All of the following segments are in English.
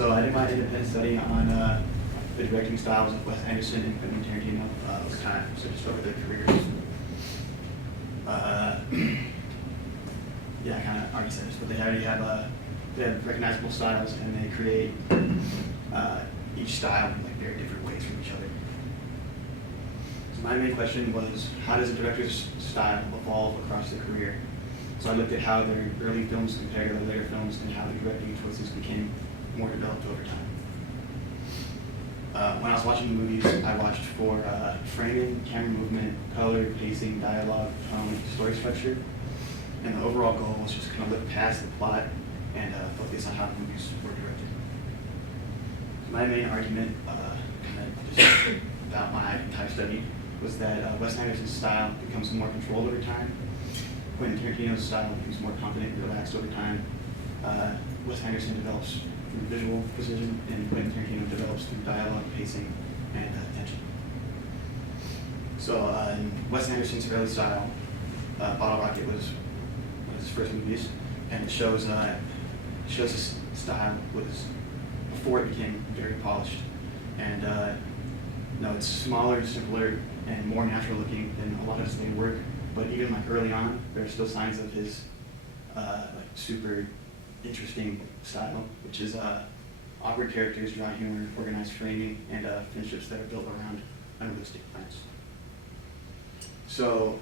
So I did my independent study on the directing styles of Wes Anderson and Quentin Tarantino over time, so just over their careers. Yeah, I kind of already said this, but they already have they have recognizable styles, and they create each style in like very different ways from each other. So my main question was, how does a director's style evolve across their career? So I looked at how their early films compared to their later films and how the directing choices became more developed over time. When I was watching the movies, I watched for framing, camera movement, color, pacing, dialogue, tone, story structure, and the overall goal was just kind of look past the plot and focus on how the movies were directed. My main argument, kind of just about my entire study, was that Wes Anderson's style becomes more controlled over time. Quentin Tarantino's style becomes more confident and relaxed over time. Wes Anderson develops through visual precision, and Quentin Tarantino develops through dialogue, pacing, and tension. So in Wes Anderson's early style, Bottle Rocket was one of his first movies, and it shows his style was before it became very polished. And it's smaller, simpler, and more natural looking than a lot of his later work. But even like early on, there are still signs of his like super interesting style, which is awkward characters, dry humor, organized framing, and friendships that are built around unrealistic plans. So,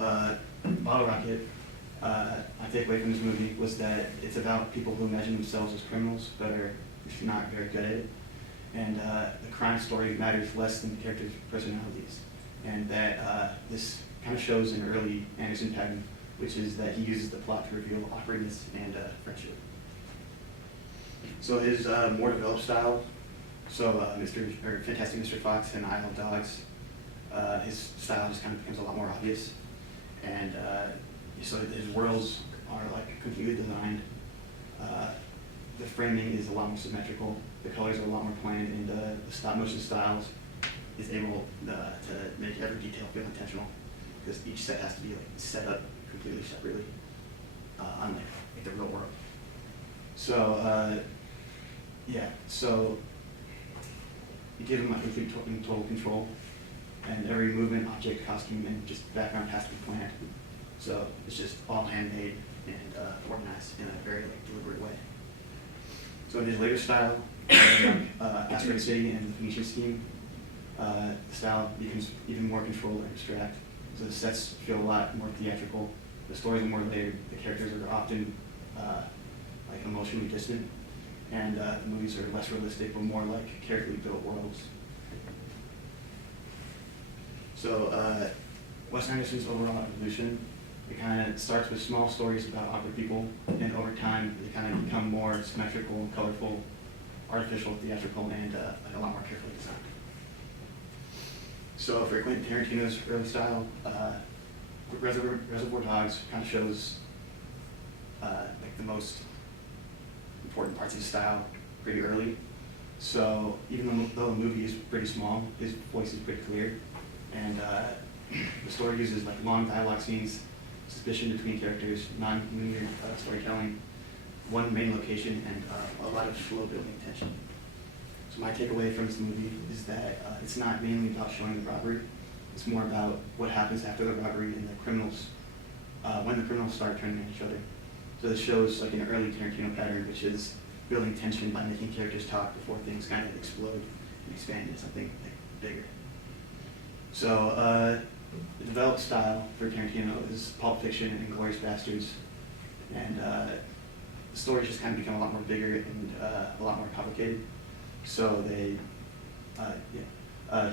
Bottle Rocket, my takeaway from this movie was that it's about people who imagine themselves as criminals but are just not very good at it. And the crime story matters less than the characters' personalities. And that this kind of shows an early Anderson pattern, which is that he uses the plot to reveal awkwardness and friendship. So his more developed style, so Fantastic Mr. Fox and Isle of Dogs, his style just kind of becomes a lot more obvious. And so his worlds are like completely designed. The framing is a lot more symmetrical. The colors are a lot more planned, and the stop motion styles is able to make every detail feel intentional, because each set has to be like set up completely separately, unlike like the real world. So so you give them like complete total control, and every movement, object, costume, and just background has to be planned. So it's just all handmade and organized in a very like deliberate way. So in his later style, Asteroid City and the Phoenician scheme, the style becomes even more controlled and abstract. So the sets feel a lot more theatrical. The stories are more layered. The characters are often like emotionally distant, and the movies are less realistic, but more like carefully built worlds. So Wes Anderson's overall evolution, it kind of starts with small stories about awkward people, and over time they kind of become more symmetrical, colorful, artificial, theatrical, and like a lot more carefully designed. So for Quentin Tarantino's early style, Reservoir Dogs kind of shows like the most important parts of his style pretty early. So even though the movie is pretty small, his voice is pretty clear, and the story uses like long dialogue scenes, suspicion between characters, non-linear storytelling, one main location, and a lot of slow building tension. So my takeaway from this movie is that it's not mainly about showing the robbery. It's more about what happens after the robbery and the criminals, when the criminals start turning on each other. So this shows like an early Tarantino pattern, which is building tension by making characters talk before things kind of explode and expand into something like bigger. So the developed style for Tarantino is Pulp Fiction and Inglourious Basterds, and the stories just kind of become a lot more bigger and a lot more complicated. So he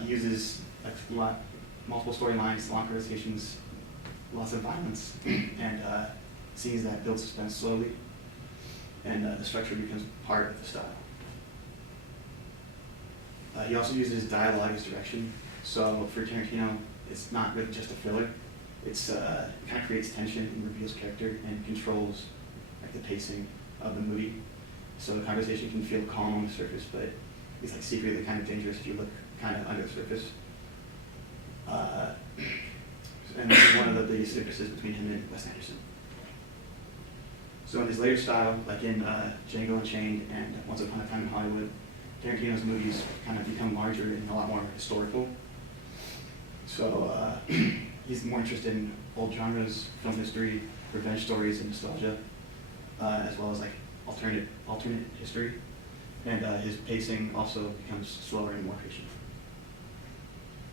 uses like multiple storylines, long conversations, lots of violence, and scenes that build suspense slowly, and the structure becomes part of the style. He also uses dialogue as direction. So for Tarantino, it's not really just a filler. It kind of creates tension and reveals character and controls like the pacing of the movie. So the conversation can feel calm on the surface, but it's like secretly kind of dangerous if you look kind of under the surface. And this is one of the biggest differences between him and Wes Anderson. So in his later style, like in Django Unchained and Once Upon a Time in Hollywood, Tarantino's movies kind of become larger and a lot more historical. So he's more interested in old genres, film history, revenge stories, and nostalgia, as well as like alternate history. And his pacing also becomes slower and more patient.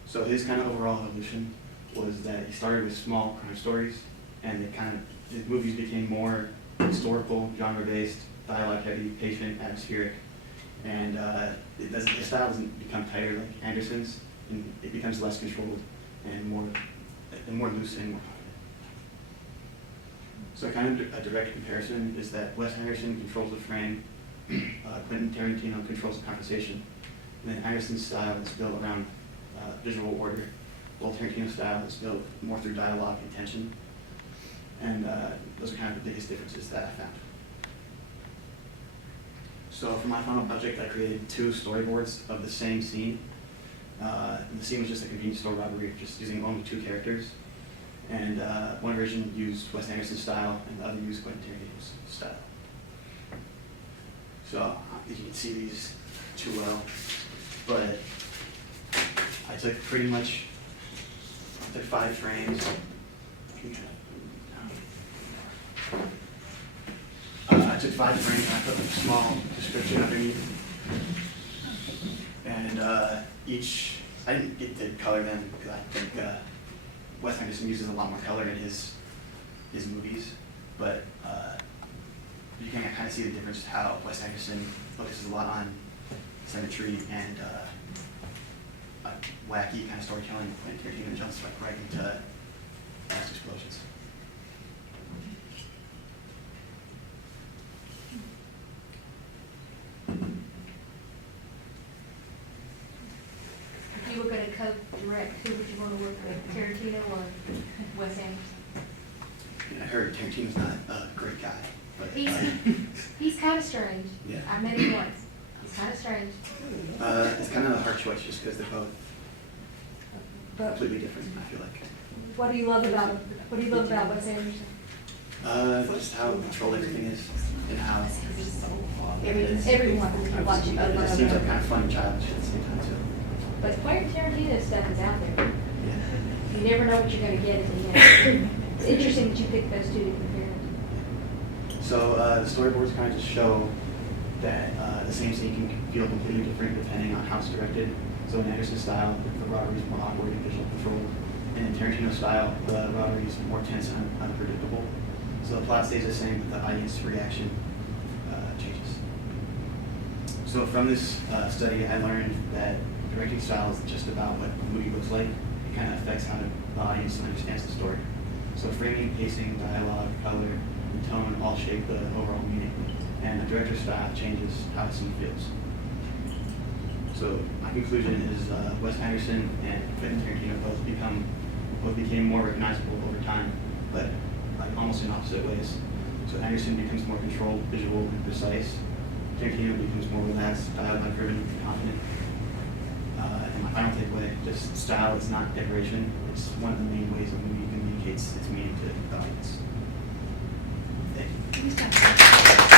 So his kind of overall evolution was that he started with small crime stories, and his movies became more historical, genre-based, dialogue-heavy, patient, atmospheric, and his style doesn't become tighter like Anderson's, and it becomes less controlled and more loose and more confident. So kind of a direct comparison is that Wes Anderson controls the frame, Quentin Tarantino controls the conversation, and then Anderson's style is built around visual order, while Tarantino's style is built more through dialogue and tension. And those are kind of the biggest differences that I found. So for my final project, I created 2 storyboards of the same scene. And the scene was just a convenience store robbery, just using only 2 characters. And one version used Wes Anderson's style, and the other used Quentin Tarantino's style. So I don't think you can see these too well, but I took 5 frames. I took 5 frames and I put a small description underneath. And I didn't get to color them because I think Wes Anderson uses a lot more color in his movies, but you can kind of see the difference how Wes Anderson focuses a lot on symmetry and wacky kind of storytelling, and Tarantino jumps right into fast explosions. If you were going to co-direct, who would you want to work with, Tarantino or Wes Anderson? I heard Tarantino's not a great guy, but he's kind of strange. Yeah. I met him once. He's kind of strange. It's kind of a hard choice just because they're both completely different, I feel like. What do you love about him? What do you love about Wes Anderson? Just how controlled everything is and how Everyone watching. it just seems like kind of fun and childish at the same time too. But Quentin Tarantino stuff is out there. Yeah. You never know what you're going to get at the end. It's interesting that you picked those 2 to compare. So the storyboards kind of just show that the same scene can feel completely different depending on how it's directed. So in Anderson's style, the robbery is more awkward and visual controlled. And in Tarantino's style, the robbery is more tense and unpredictable. So the plot stays the same, but the audience reaction changes. So from this study, I learned that directing style isn't just about what the movie looks like. It kind of affects how the audience understands the story. So framing, pacing, dialogue, color, and tone all shape the overall meaning. And the director's style changes how the scene feels. So my conclusion is Wes Anderson and Quentin Tarantino both became more recognizable over time, but like almost in opposite ways. So Anderson becomes more controlled, visual, and precise. Tarantino becomes more relaxed, dialogue-driven, and confident. And my final takeaway, just style is not decoration. It's one of the main ways a movie communicates its meaning to the audience. Thank you.